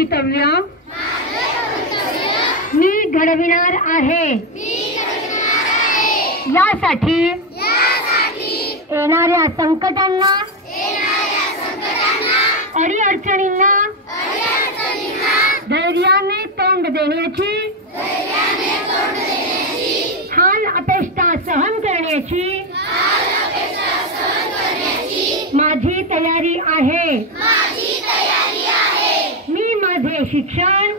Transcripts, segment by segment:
भवितव्य मी घडविणार आहे। यासाठी येणाऱ्या संकटांना अडीअडचणींना धैर्याने तोंड देण्याची हाल अपेष्टा सहन करण्याची माझी तयारी आहे। मी माझे शिक्षण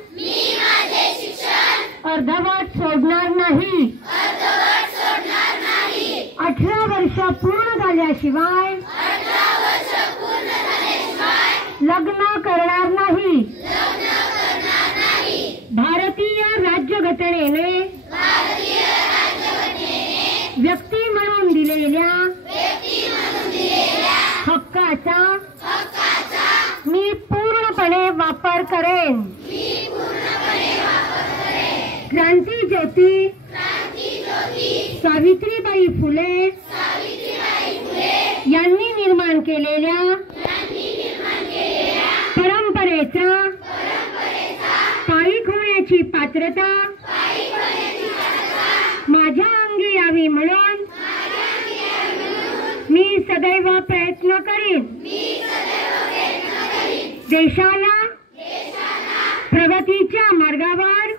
अर्धवट सोडणार नाही। 18 वर्ष पूर्ण झाल्याशिवाय लग्न करणार नाही। भारतीय राज्यघटनेने व्यक्ती म्हणून दिलेल्या हक्काचा मी पूर्णपणे वापर करेन। क्रांती ज्योती सावित्रीबाई फुले यांनी निर्माण केलेल्या परंपरेचा पायीक होण्याची पात्रता माझ्या अंगी यावी म्हणून मी सदैव प्रयत्न करीन। देशाला प्रगतीच्या मार्गावर